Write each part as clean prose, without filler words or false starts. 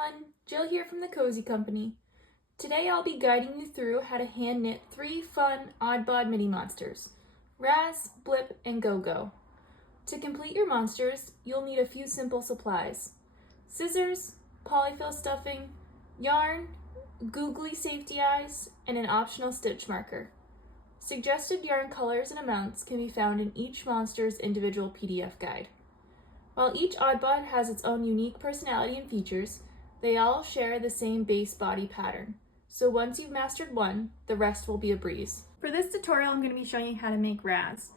everyone, Jill here from the Cozy Company. Today I'll be guiding you through how to hand knit 3 fun Oddbod mini monsters, Razz, Blip, and Go-Go. To complete your monsters, you'll need a few simple supplies: scissors, polyfill stuffing, yarn, googly safety eyes, and an optional stitch marker. Suggested yarn colors and amounts can be found in each monster's individual PDF guide. While each Oddbod has its own unique personality and features, they all share the same base body pattern. So once you've mastered one, the rest will be a breeze. For this tutorial, I'm going to be showing you how to make Razz.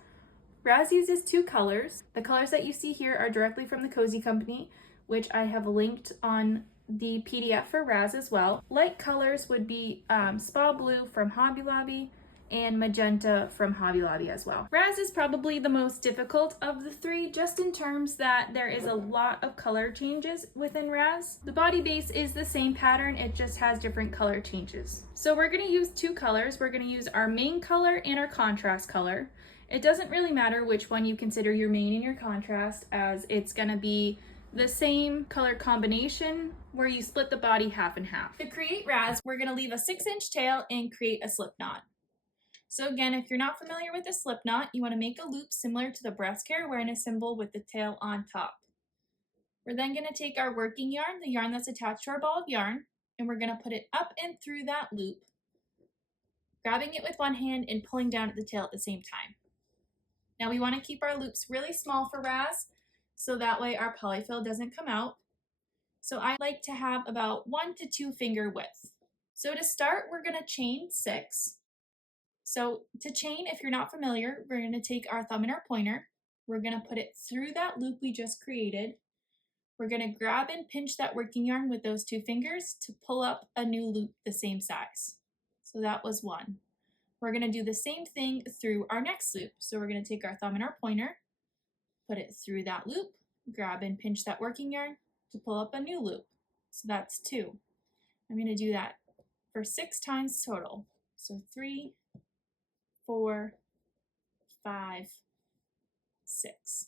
Razz uses 2 colors. The colors that you see here are directly from the Cozy Company, which I have linked on the PDF for Razz as well. Light colors would be Spa Blue from Hobby Lobby and Magenta from Hobby Lobby as well. Razz is probably the most difficult of the 3, just in terms that there is a lot of color changes within Razz. The body base is the same pattern, it just has different color changes. So we're going to use 2 colors. We're going to use our main color and our contrast color. It doesn't really matter which one you consider your main and your contrast, as it's going to be the same color combination where you split the body half and half. To create Razz, we're going to leave a 6-inch tail and create a slip knot. So again, if you're not familiar with a slip knot, you want to make a loop similar to the breast care wearing a symbol with the tail on top. We're then going to take our working yarn, the yarn that's attached to our ball of yarn, and we're going to put it up and through that loop, grabbing it with one hand and pulling down at the tail at the same time. Now we want to keep our loops really small for Razz, so that way our polyfill doesn't come out. So I like to have about 1 to 2 finger width. So to start, we're going to chain 6. So to chain, if you're not familiar, we're going to take our thumb and our pointer. We're going to put it through that loop we just created. We're going to grab and pinch that working yarn with those 2 fingers to pull up a new loop the same size. So that was 1. We're going to do the same thing through our next loop. So we're going to take our thumb and our pointer, put it through that loop, grab and pinch that working yarn to pull up a new loop. So that's 2. I'm going to do that for 6 times total. So 3, 4, 5, 6.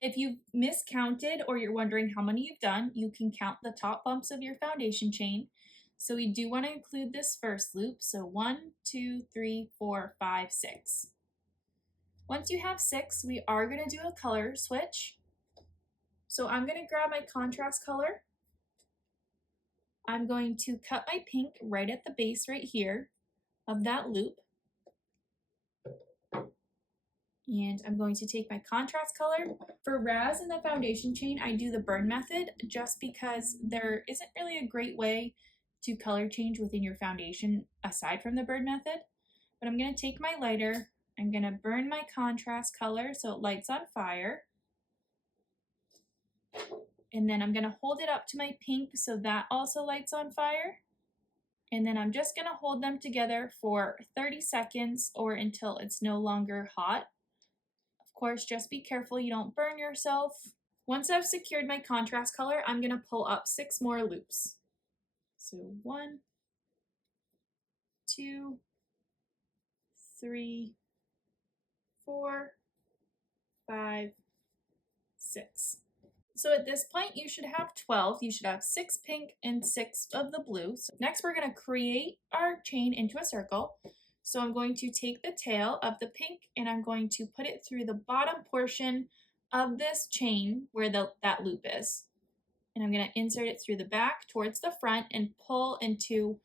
If you've miscounted or you're wondering how many you've done, you can count the top bumps of your foundation chain. So we do want to include this first loop. So 1, 2, 3, 4, 5, 6. Once you have 6, we are going to do a color switch. So I'm going to grab my contrast color. I'm going to cut my pink right at the base right here of that loop. And I'm going to take my contrast color. For Razz in the foundation chain, I do the burn method just because there isn't really a great way to color change within your foundation aside from the burn method. But I'm going to take my lighter, I'm going to burn my contrast color so it lights on fire. And then I'm going to hold it up to my pink so that also lights on fire. And then I'm just going to hold them together for 30 seconds or until it's no longer hot. Of course, just be careful you don't burn yourself. Once I've secured my contrast color, I'm going to pull up 6 more loops. So 1, 2, 3, 4, 5, 6. So at this point, you should have 12. You should have 6 pink and 6 of the blue. So next, we're going to create our chain into a circle. So I'm going to take the tail of the pink and I'm going to put it through the bottom portion of this chain where that loop is. And I'm going to insert it through the back towards the front and pull into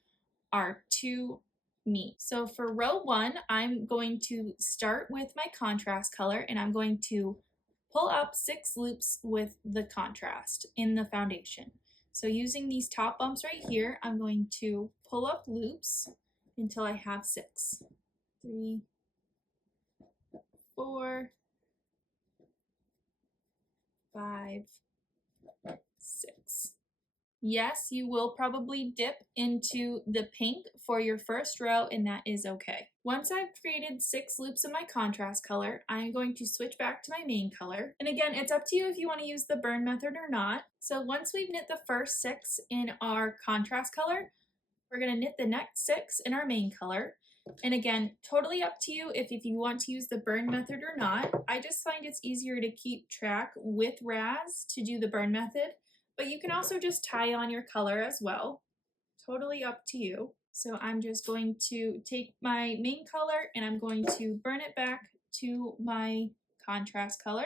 our 2 meet. So for row 1, I'm going to start with my contrast color and I'm going to pull up 6 loops with the contrast in the foundation. So using these top bumps right here, I'm going to pull up loops until I have 6. 3, 4, 5, 6. Yes, you will probably dip into the pink for your first row, and that is okay. Once I've created 6 loops of my contrast color, I'm going to switch back to my main color. And again, it's up to you if you want to use the burn method or not. So once we've knit the first 6 in our contrast color, we're going to knit the next 6 in our main color. And again, totally up to you if you want to use the burn method or not. I just find it's easier to keep track with Razz to do the burn method. but you can also just tie on your color as well. Totally up to you. So I'm just going to take my main color and I'm going to burn it back to my contrast color.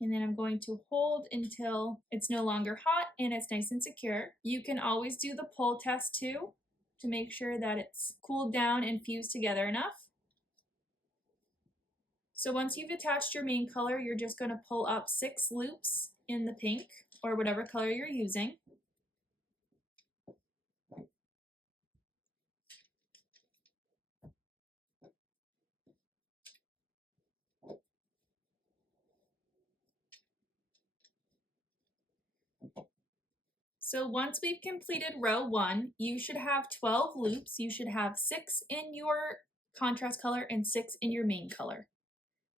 And then I'm going to hold until it's no longer hot and it's nice and secure. You can always do the pull test too to make sure that it's cooled down and fused together enough. So once you've attached your main color, you're just going to pull up 6 loops in the pink or whatever color you're using. So once we've completed row 1, you should have 12 loops. You should have 6 in your contrast color and 6 in your main color.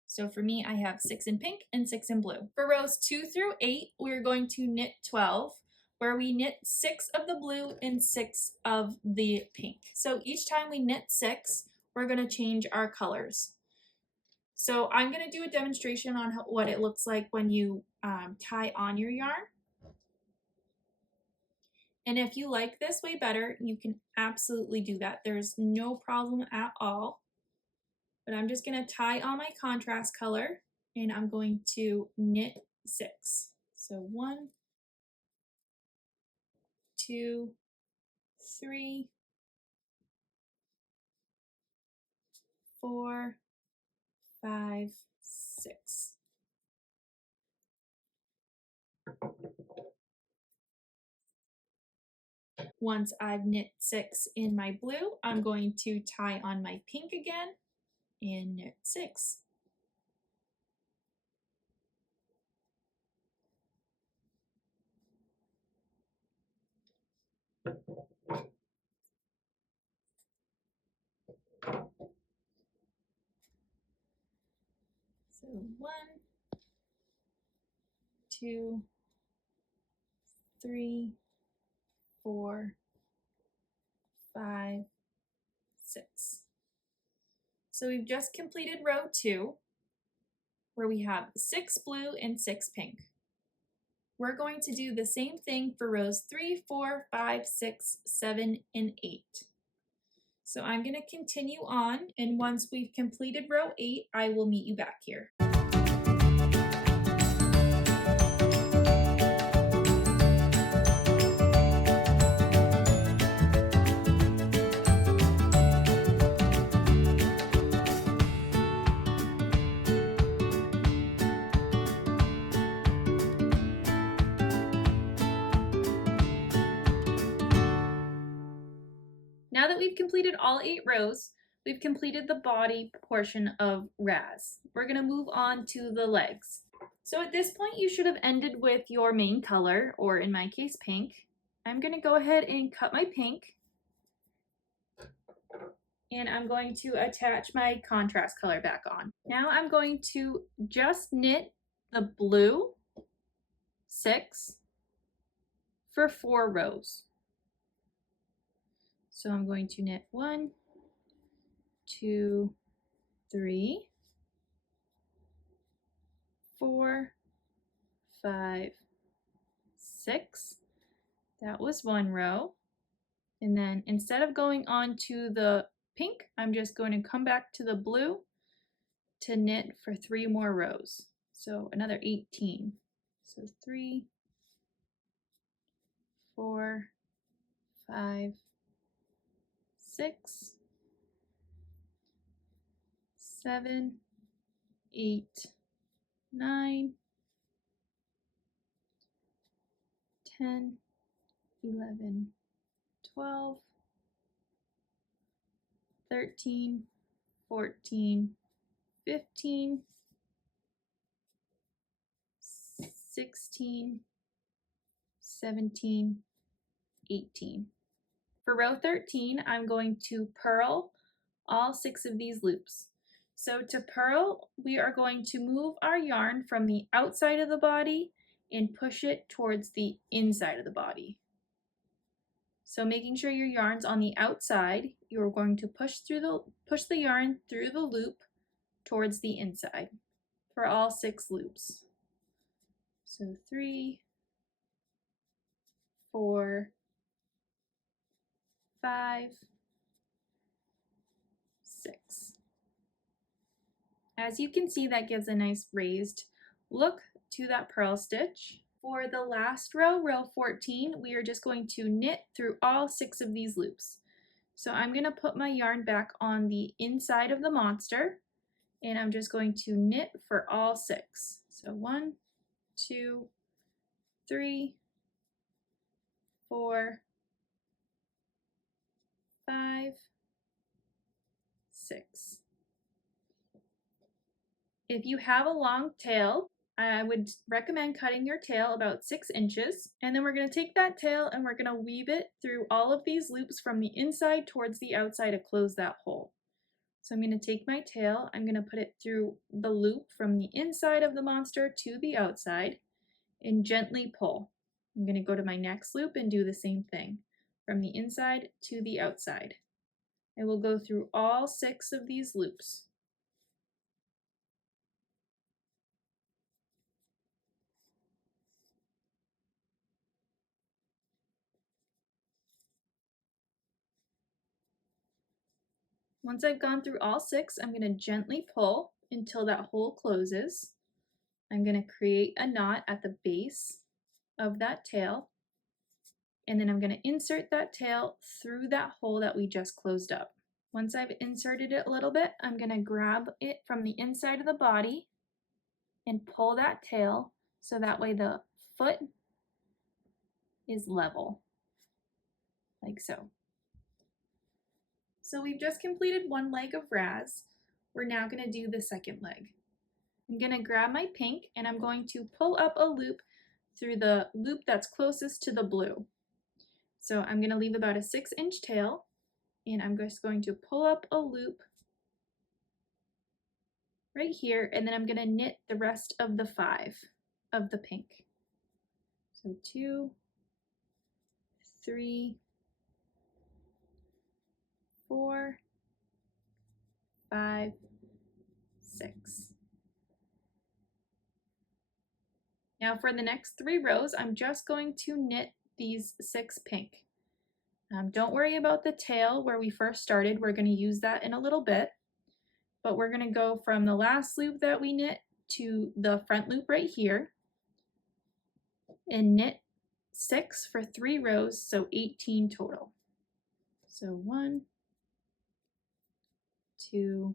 So for me, I have 6 in pink and 6 in blue. For rows 2 through 8, we're going to knit 12, where we knit 6 of the blue and 6 of the pink. So each time we knit 6, we're going to change our colors. So I'm going to do a demonstration on what it looks like when you tie on your yarn. And if you like this way better, you can absolutely do that. There's no problem at all. But I'm just going to tie on my contrast color and I'm going to knit 6. So 1, 2, 3, 4, 5, 6. Once I've knit 6 in my blue, I'm going to tie on my pink again and knit 6. So 1, 2, 3, 4, 5, 6. So we've just completed row 2, where we have 6 blue and 6 pink. We're going to do the same thing for rows 3, 4, 5, 6, 7, and 8. So I'm going to continue on, and once we've completed row 8, I will meet you back here. Now that we've completed all 8 rows, we've completed the body portion of RAZZ. We're going to move on to the legs. So at this point, you should have ended with your main color, or in my case, pink. I'm going to go ahead and cut my pink. And I'm going to attach my contrast color back on. Now I'm going to just knit the blue 6 for 4 rows. So I'm going to knit 1, 2, 3, 4, 5, 6. That was 1 row. And then instead of going on to the pink, I'm just going to come back to the blue to knit for 3 more rows. So another 18. So 3, 4, 5, 6, 7, 8, 9, 10, 11, 12, 13, 14, 15, 16, 17, 18. For row 13, I'm going to purl all 6 of these loops. So to purl, we are going to move our yarn from the outside of the body and push it towards the inside of the body. So making sure your yarn's on the outside, you're going to push the yarn through the loop towards the inside for all 6 loops. So 3, 4, 5, 6. As you can see, that gives a nice raised look to that purl stitch. For the last row, row 14, we are just going to knit through all 6 of these loops. So I'm going to put my yarn back on the inside of the monster, and I'm just going to knit for all 6. So 1, 2, 3, 4, 5, 6. If you have a long tail, I would recommend cutting your tail about 6 inches, and then we're going to take that tail and we're going to weave it through all of these loops from the inside towards the outside to close that hole. So I'm going to take my tail, I'm going to put it through the loop from the inside of the monster to the outside and gently pull. I'm going to go to my next loop and do the same thing from the inside to the outside. I will go through all 6 of these loops. Once I've gone through all 6, I'm going to gently pull until that hole closes. I'm going to create a knot at the base of that tail, and then I'm going to insert that tail through that hole that we just closed up. Once I've inserted it a little bit, I'm going to grab it from the inside of the body and pull that tail so that way the foot is level, like so. So we've just completed one leg of RAZZ. We're now going to do the second leg. I'm going to grab my pink and I'm going to pull up a loop through the loop that's closest to the blue. So I'm going to leave about a 6-inch tail, and I'm just going to pull up a loop right here, and then I'm going to knit the rest of the 5 of the pink. So 2, 3, 4, 5, 6. Now for the next 3 rows, I'm just going to knit these 6 pink. Don't worry about the tail where we first started. We're going to use that in a little bit, but we're going to go from the last loop that we knit to the front loop right here and knit 6 for 3 rows, so 18 total. So 1, 2,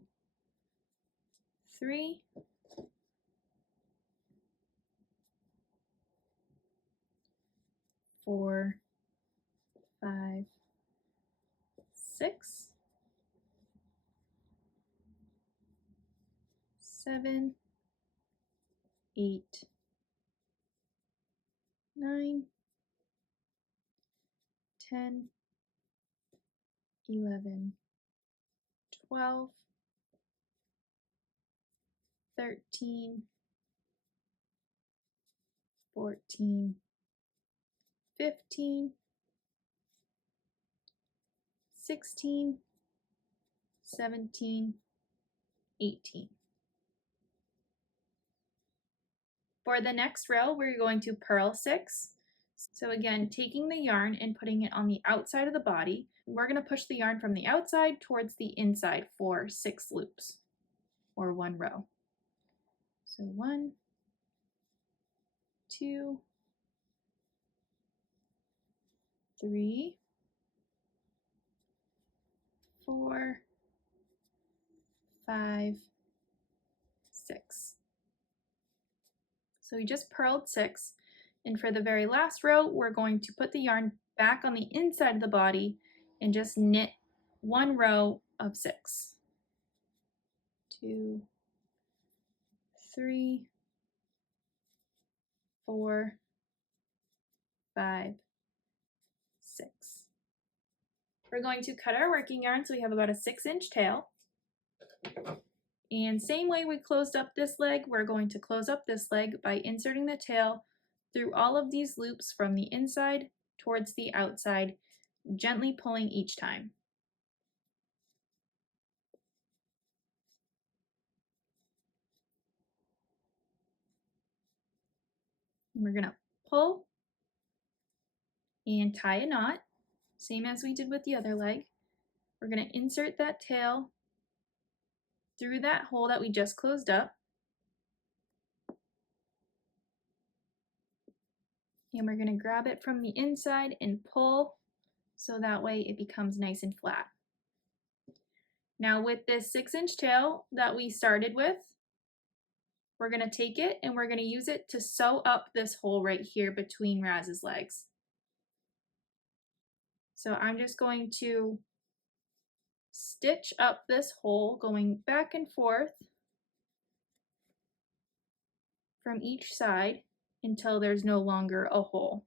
3, 4, 5, 6, 7, 8, 9, 10, 11, 12, 13, 14, 15, 16, 17, 18. For the next row, we're going to purl 6. So again, taking the yarn and putting it on the outside of the body, we're going to push the yarn from the outside towards the inside for 6 loops, or 1 row. So 1, 2, 3, 4, 5, 6. So we just purled 6, and for the very last row, we're going to put the yarn back on the inside of the body and just knit 1 row of 6. 2, 3, 4, 5, 6. We're going to cut our working yarn so we have about a 6-inch tail. And same way we closed up this leg, we're going to close up this leg by inserting the tail through all of these loops from the inside towards the outside, gently pulling each time. And we're gonna pull and tie a knot, same as we did with the other leg. We're gonna insert that tail through that hole that we just closed up. And we're gonna grab it from the inside and pull so that way it becomes nice and flat. Now with this 6-inch tail that we started with, we're gonna take it and we're gonna use it to sew up this hole right here between Razz's legs. So I'm just going to stitch up this hole going back and forth from each side until there's no longer a hole.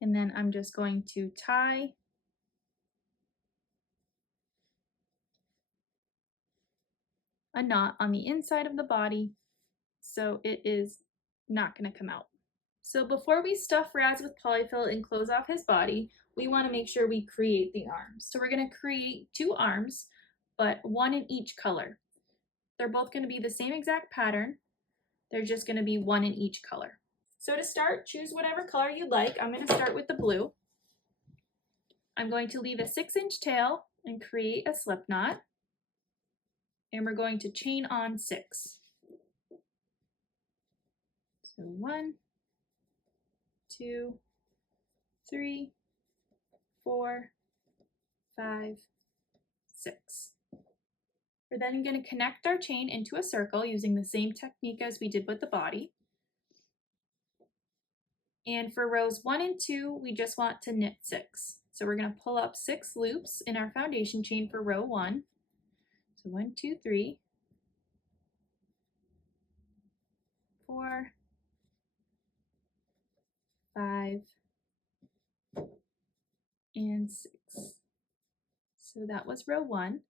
And then I'm just going to tie a knot on the inside of the body so it is not going to come out. So before we stuff Razz with polyfill and close off his body, we want to make sure we create the arms. So we're going to create 2 arms, but one in each color. They're both going to be the same exact pattern. They're just going to be one in each color. So to start, choose whatever color you'd like. I'm going to start with the blue. I'm going to leave a 6-inch tail and create a slip knot. And we're going to chain on 6. So 1, 2, 3, 4, 5, 6. We're then going to connect our chain into a circle using the same technique as we did with the body. And for rows 1 and 2, we just want to knit 6. So we're going to pull up 6 loops in our foundation chain for row 1. So 1, 2, 3, 4, 5, and 6. So that was row 1.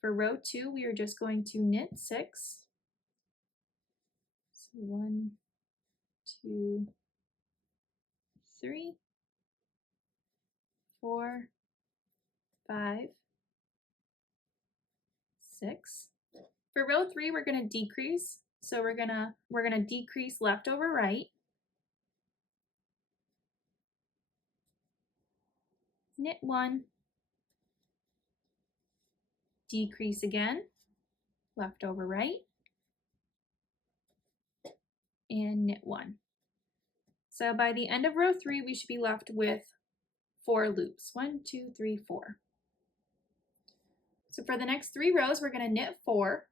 For row 2, we are just going to knit 6. So 1, 2, 3, 4, 5, 6. For row 3, we're going to decrease. So we're gonna decrease left over right. Knit 1, decrease again, left over right, and knit 1. So by the end of row 3, we should be left with 4 loops. 1, 2, 3, 4. So for the next 3 rows, we're going to knit 4.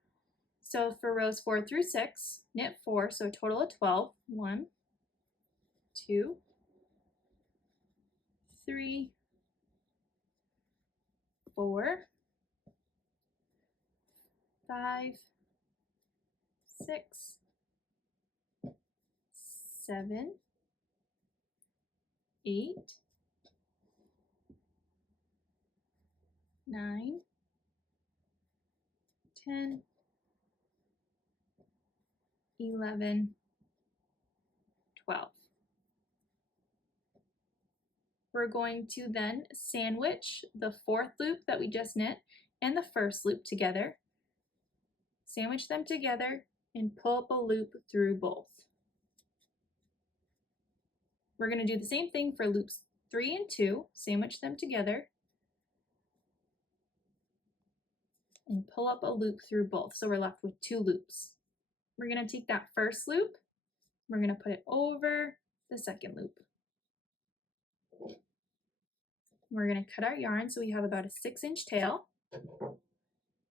So for rows 4 through 6, knit 4, so a total of 12. 1, 2, 3, 4, 5, 6, 7, 8, 9, 10, 11, 12. We're going to then sandwich the 4th loop that we just knit and the 1st loop together. Sandwich them together and pull up a loop through both. We're going to do the same thing for loops 3 and 2, sandwich them together and pull up a loop through both. So we're left with 2 loops. We're going to take that 1st loop, we're going to put it over the 2nd loop. We're going to cut our yarn so we have about a 6-inch tail.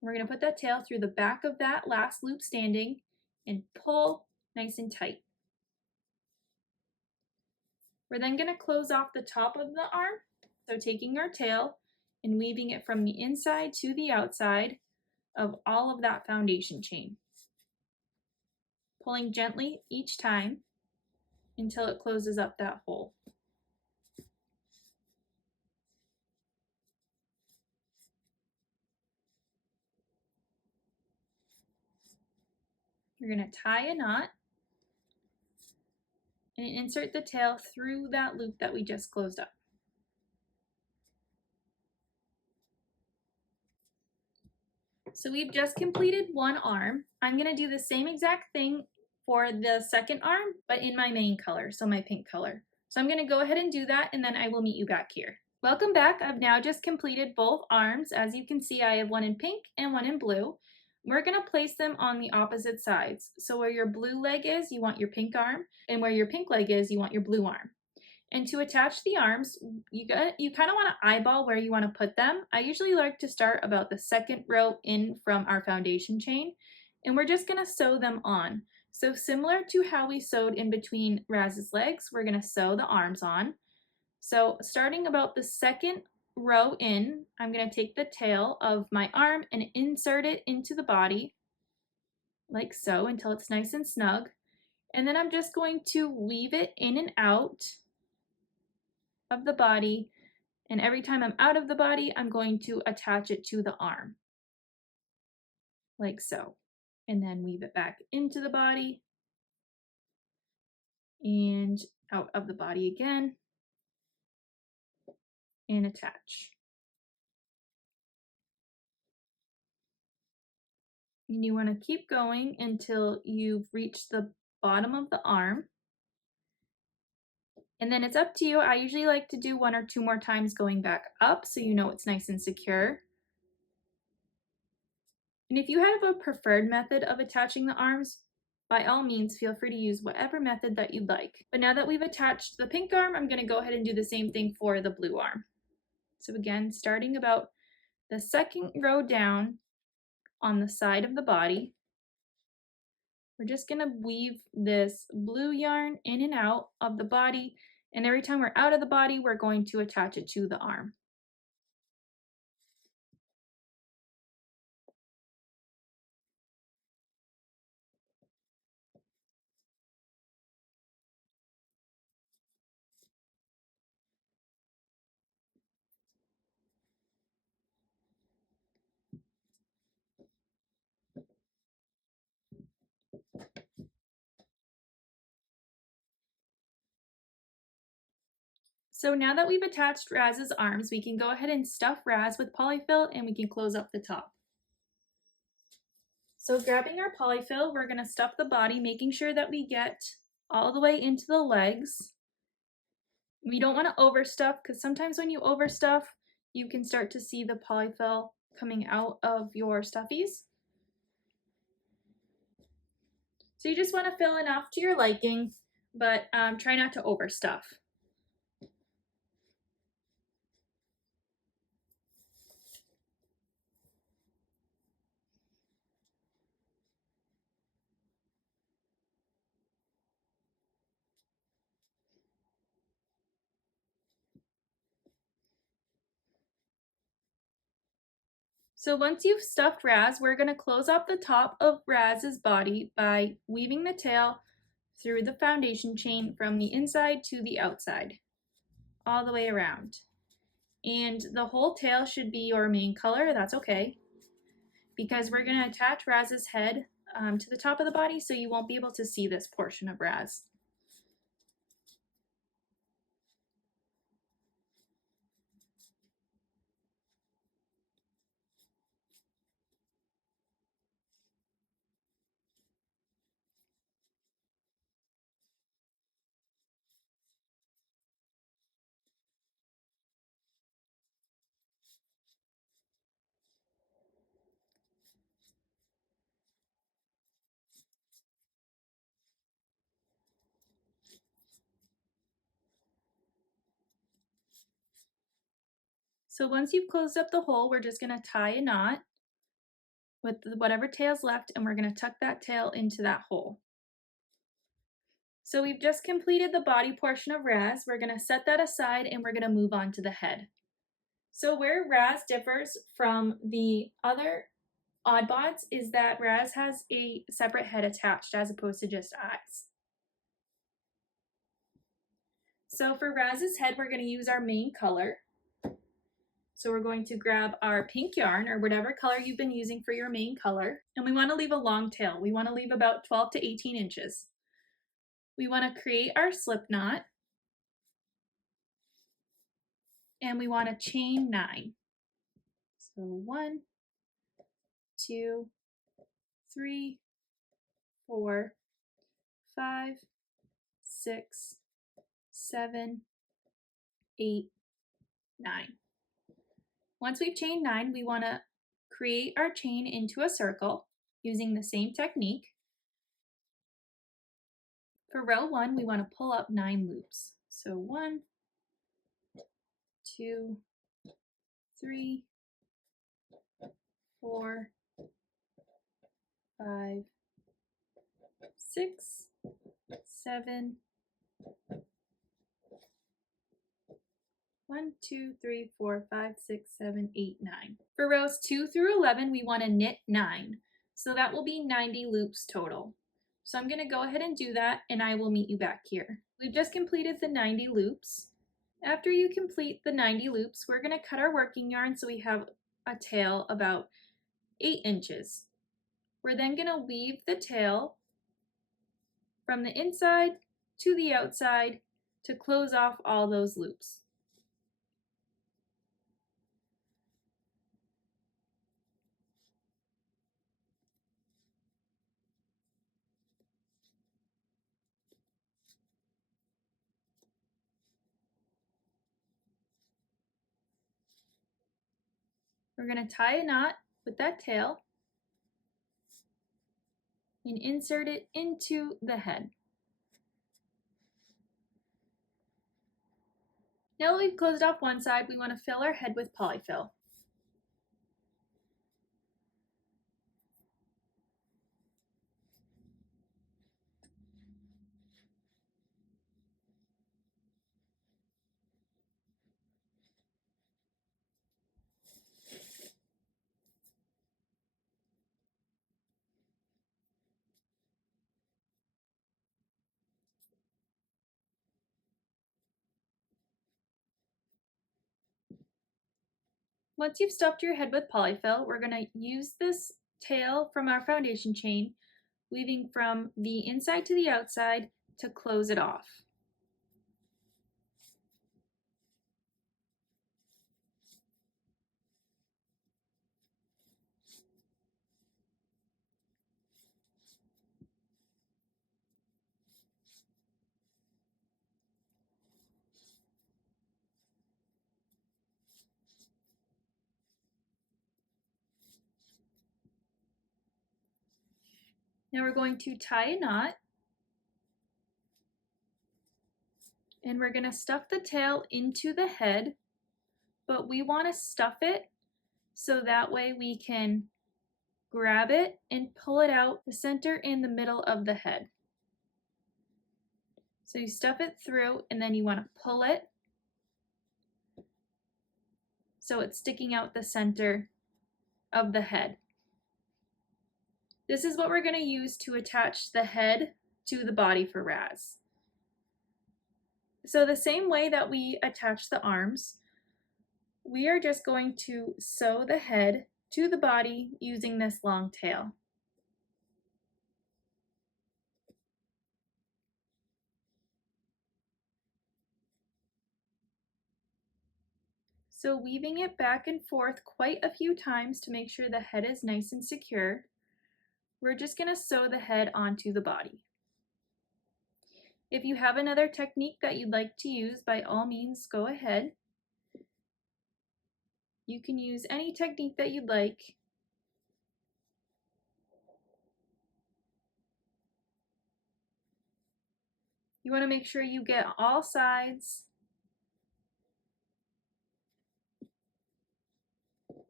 We're going to put that tail through the back of that last loop standing and pull nice and tight. We're then going to close off the top of the arm, so taking our tail and weaving it from the inside to the outside of all of that foundation chain. Pulling gently each time until it closes up that hole. We're going to tie a knot and insert the tail through that loop that we just closed up. So we've just completed one arm. I'm going to do the same exact thing for the second arm, but in my main color, so my pink color. So I'm going to go ahead and do that, and then I will meet you back here. Welcome back. I've now just completed both arms. As you can see, I have one in pink and one in blue. We're going to place them on the opposite sides. So where your blue leg is, you want your pink arm, and where your pink leg is, you want your blue arm. And to attach the arms, you kind of want to eyeball where you want to put them. I usually like to start about the second row in from our foundation chain, and we're just going to sew them on. So similar to how we sewed in between Razz's legs, we're going to sew the arms on. So starting about the second row in, I'm going to take the tail of my arm and insert it into the body, like so, until it's nice and snug. And then I'm just going to weave it in and out of the body, and every time I'm out of the body, I'm going to attach it to the arm, like so, and then weave it back into the body and out of the body again and attach. And you want to keep going until you've reached the bottom of the arm. And then it's up to you. I usually like to do 1 or 2 more times going back up so you know it's nice and secure. And if you have a preferred method of attaching the arms, by all means, feel free to use whatever method that you'd like. But now that we've attached the pink arm, I'm going to go ahead and do the same thing for the blue arm. So again, starting about the second row down on the side of the body, we're just going to weave this blue yarn in and out of the body, and every time we're out of the body, we're going to attach it to the arm. So now that we've attached Razz's arms, we can go ahead and stuff Razz with polyfill, and we can close up the top. So grabbing our polyfill, we're going to stuff the body, making sure that we get all the way into the legs. We don't want to overstuff, because sometimes when you overstuff, you can start to see the polyfill coming out of your stuffies. So you just want to fill enough to your liking, but try not to overstuff. So once you've stuffed Razz, we're going to close up the top of Razz's body by weaving the tail through the foundation chain from the inside to the outside, all the way around. And the whole tail should be your main color. That's okay, because we're going to attach Razz's head to the top of the body, so you won't be able to see this portion of Razz. So once you've closed up the hole, we're just going to tie a knot with whatever tail's left, and we're going to tuck that tail into that hole. So we've just completed the body portion of Razz. We're going to set that aside, and we're going to move on to the head. So where Razz differs from the other Oddbods is that Razz has a separate head attached as opposed to just eyes. So for Razz's head, we're going to use our main color. So we're going to grab our pink yarn or whatever color you've been using for your main color, and we want to leave a long tail. We want to leave about 12 to 18 inches. We want to create our slip knot, and we want to chain 9. So 1, 2, 3, 4, 5, 6, 7, 8, 9. Once we've chained 9, we want to create our chain into a circle using the same technique. For row 1, we want to pull up 9 loops. So 1, 2, 3, 4, 5, 6, 7, 1, 2, 3, 4, 5, 6, 7, 8, 9. For rows 2 through 11, we want to knit 9. So that will be 90 loops total. So I'm going to go ahead and do that, and I will meet you back here. We've just completed the 90 loops. After you complete the 90 loops, we're going to cut our working yarn so we have a tail about 8 inches. We're then going to weave the tail from the inside to the outside to close off all those loops. We're going to tie a knot with that tail and insert it into the head. Now that we've closed off one side, we want to fill our head with polyfill. Once you've stuffed your head with polyfill, we're going to use this tail from our foundation chain, weaving from the inside to the outside to close it off. Now we're going to tie a knot, and we're going to stuff the tail into the head, but we want to stuff it so that way we can grab it and pull it out the center and the middle of the head. So you stuff it through, and then you want to pull it so it's sticking out the center of the head. This is what we're going to use to attach the head to the body for RAZZ. So the same way that we attach the arms, we are just going to sew the head to the body using this long tail. So weaving it back and forth quite a few times to make sure the head is nice and secure, we're just going to sew the head onto the body. If you have another technique that you'd like to use, by all means, go ahead. You can use any technique that you'd like. You want to make sure you get all sides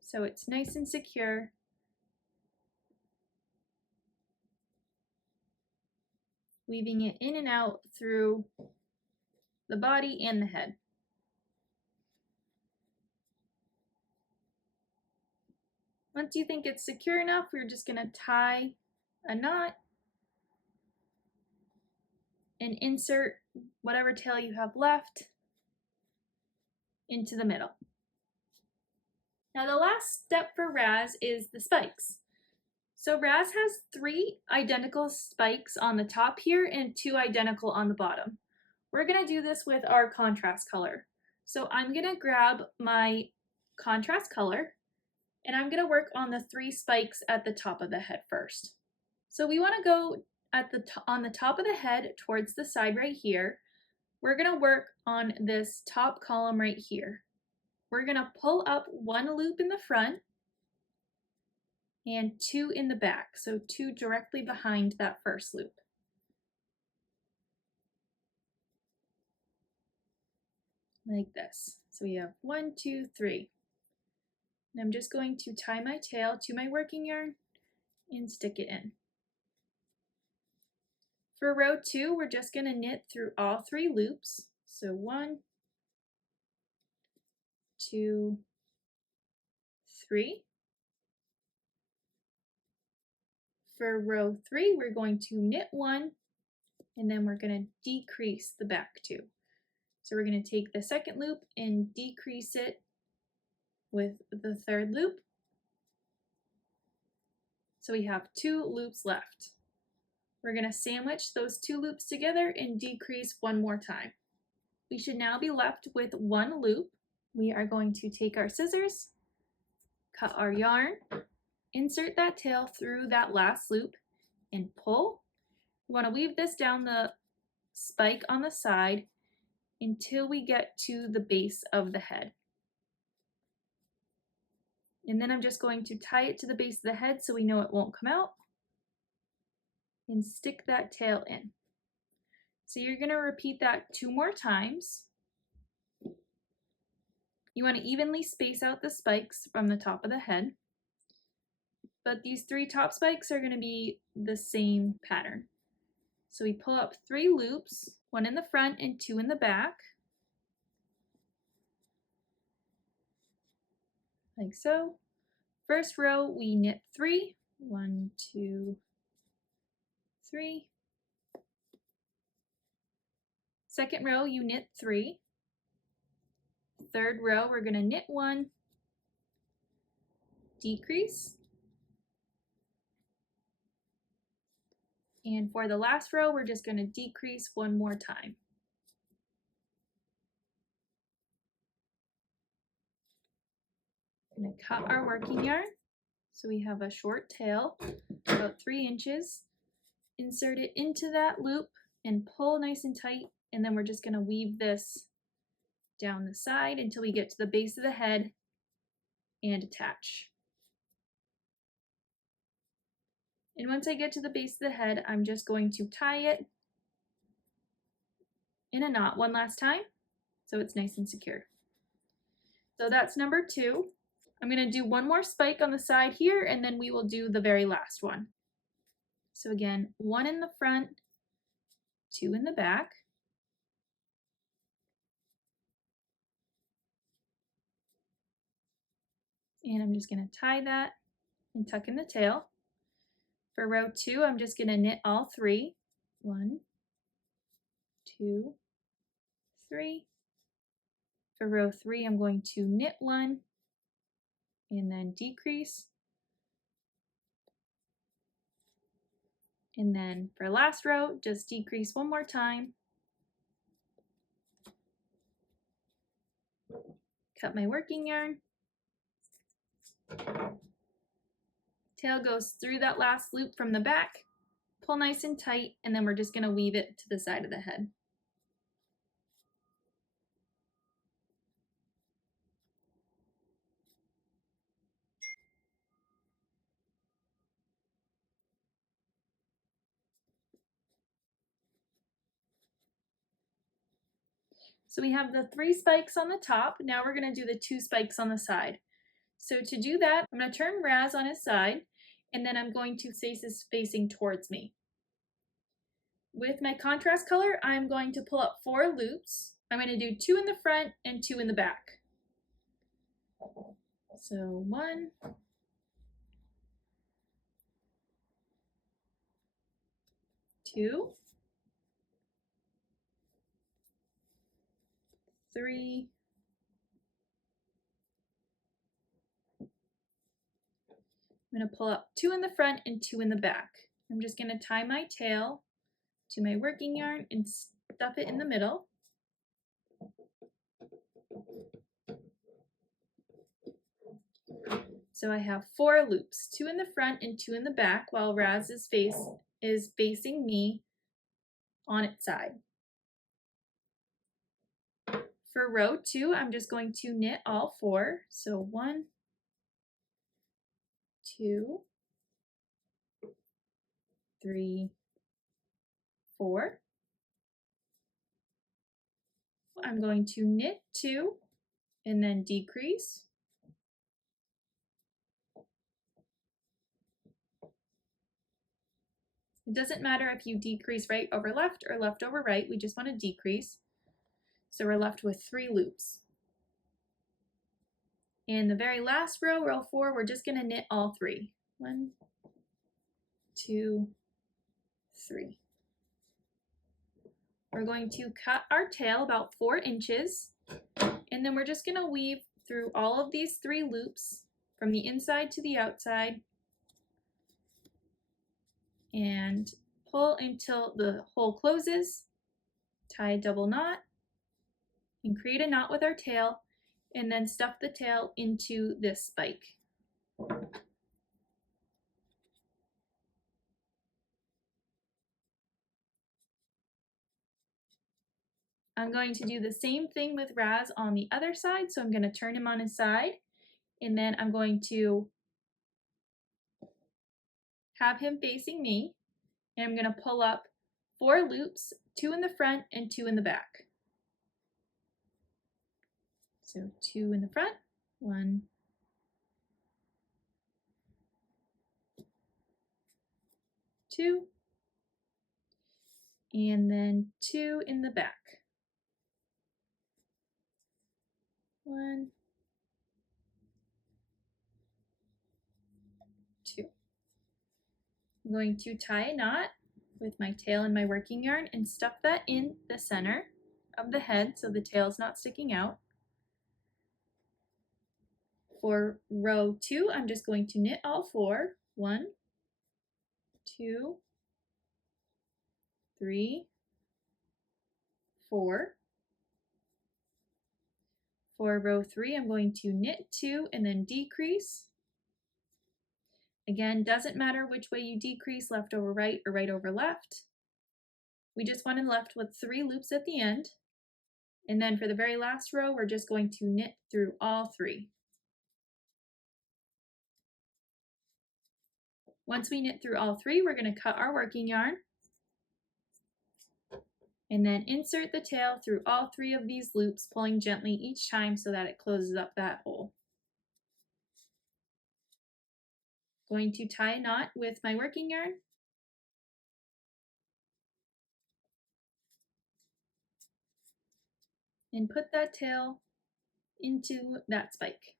so it's nice and secure. Weaving it in and out through the body and the head. Once you think it's secure enough, we're just going to tie a knot and insert whatever tail you have left into the middle. Now the last step for RAZZ is the spikes. So RAZZ has 3 identical spikes on the top here and 2 identical on the bottom. We're going to do this with our contrast color. So I'm going to grab my contrast color and I'm going to work on the 3 spikes at the top of the head first. So we want to go on the top of the head towards the side right here. We're going to work on this top column right here. We're going to pull up 1 loop in the front and 2 in the back, so 2 directly behind that first loop. Like this. So we have 1, 2, 3. And I'm just going to tie my tail to my working yarn and stick it in. For row 2, we're just going to knit through all 3 loops. So 1, 2, 3. For row 3, we're going to knit 1 and then we're going to decrease the back 2. So we're going to take the second loop and decrease it with the third loop. So we have 2 loops left. We're going to sandwich those 2 loops together and decrease 1 more time. We should now be left with 1 loop. We are going to take our scissors, cut our yarn, insert that tail through that last loop and pull. We want to weave this down the spike on the side until we get to the base of the head. And then I'm just going to tie it to the base of the head so we know it won't come out and stick that tail in. So you're going to repeat that 2 more times. You want to evenly space out the spikes from the top of the head, but these 3 top spikes are going to be the same pattern. So we pull up 3 loops, 1 in the front and 2 in the back, like so. First row we knit 3, 1, 2, 3. Second row you knit 3. Third row we're going to knit 1, decrease, and for the last row we're just going to decrease 1 more time. I'm going to cut our working yarn so we have a short tail about 3 inches. Insert it into that loop and pull nice and tight, and then we're just going to weave this down the side until we get to the base of the head and attach. And once I get to the base of the head, I'm just going to tie it in a knot 1 last time so it's nice and secure. So that's number 2. I'm going to do 1 more spike on the side here and then we will do the very last one. So again, 1 in the front, 2 in the back. And I'm just going to tie that and tuck in the tail. For row 2, I'm just going to knit all 3. 1, 2, 3. For row 3, I'm going to knit 1 and then decrease. And then for last row, just decrease 1 more time. Cut my working yarn. Tail goes through that last loop from the back, pull nice and tight, and then we're just going to weave it to the side of the head. So we have the 3 spikes on the top. Now we're going to do the 2 spikes on the side. So to do that, I'm going to turn RAZZ on his side, and then I'm going to face his facing towards me. With my contrast color, I'm going to pull up 4 loops. I'm going to do 2 in the front and 2 in the back. So 1, 2, 3, I'm going to pull up 2 in the front and 2 in the back. I'm just going to tie my tail to my working yarn and stuff it in the middle. So I have 4 loops, 2 in the front and 2 in the back, while Razz's face is facing me on its side. For row 2, I'm just going to knit all 4. So 1, 2, 3, 4. I'm going to knit 2 and then decrease. It doesn't matter if you decrease right over left or left over right, we just want to decrease. So we're left with 3 loops. In the very last row, row 4, we're just going to knit all 3. 1, 2, 3. We're going to cut our tail about 4 inches, and then we're just going to weave through all of these 3 loops from the inside to the outside and pull until the hole closes, tie a double knot, and create a knot with our tail, and then stuff the tail into this spike. I'm going to do the same thing with Razz on the other side, so I'm going to turn him on his side, and then I'm going to have him facing me, and I'm going to pull up 4 loops, 2 in the front and 2 in the back. So 2 in the front, 1, 2, and then 2 in the back. 1, 2. I'm going to tie a knot with my tail and my working yarn and stuff that in the center of the head so the tail's not sticking out. For row 2, I'm just going to knit all 4. 1, 2, 3, 4. For row 3, I'm going to knit 2 and then decrease. Again, doesn't matter which way you decrease, left over right or right over left. We just want to left with 3 loops at the end. And then for the very last row, we're just going to knit through all 3. Once we knit through all 3, we're going to cut our working yarn and then insert the tail through all 3 of these loops, pulling gently each time so that it closes up that hole. Going to tie a knot with my working yarn and put that tail into that spike.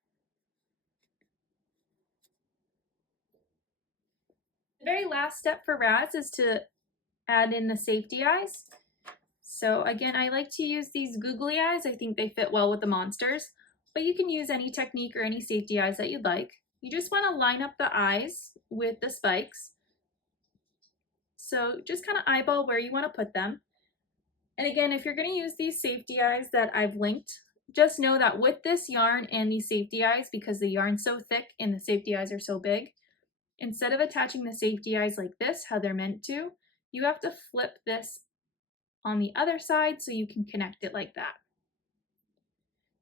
The very last step for Razz is to add in the safety eyes. So again, I like to use these googly eyes. I think they fit well with the monsters, but you can use any technique or any safety eyes that you'd like. You just want to line up the eyes with the spikes. So just kind of eyeball where you want to put them. And again, if you're going to use these safety eyes that I've linked, just know that with this yarn and these safety eyes, because the yarn's so thick and the safety eyes are so big, instead of attaching the safety eyes like this, how they're meant to, you have to flip this on the other side so you can connect it like that.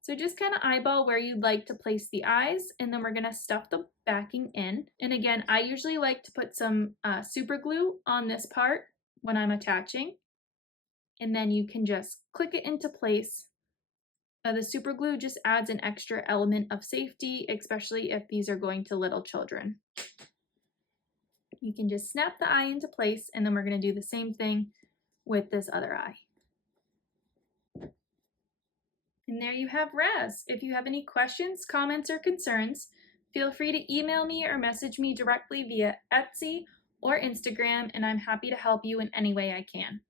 So just kind of eyeball where you'd like to place the eyes, and then we're going to stuff the backing in. And again, I usually like to put some super glue on this part when I'm attaching, and then you can just click it into place. The super glue just adds an extra element of safety, especially if these are going to little children. You can just snap the eye into place, and then we're going to do the same thing with this other eye. And there you have Razz. If you have any questions, comments, or concerns, feel free to email me or message me directly via Etsy or Instagram, and I'm happy to help you in any way I can.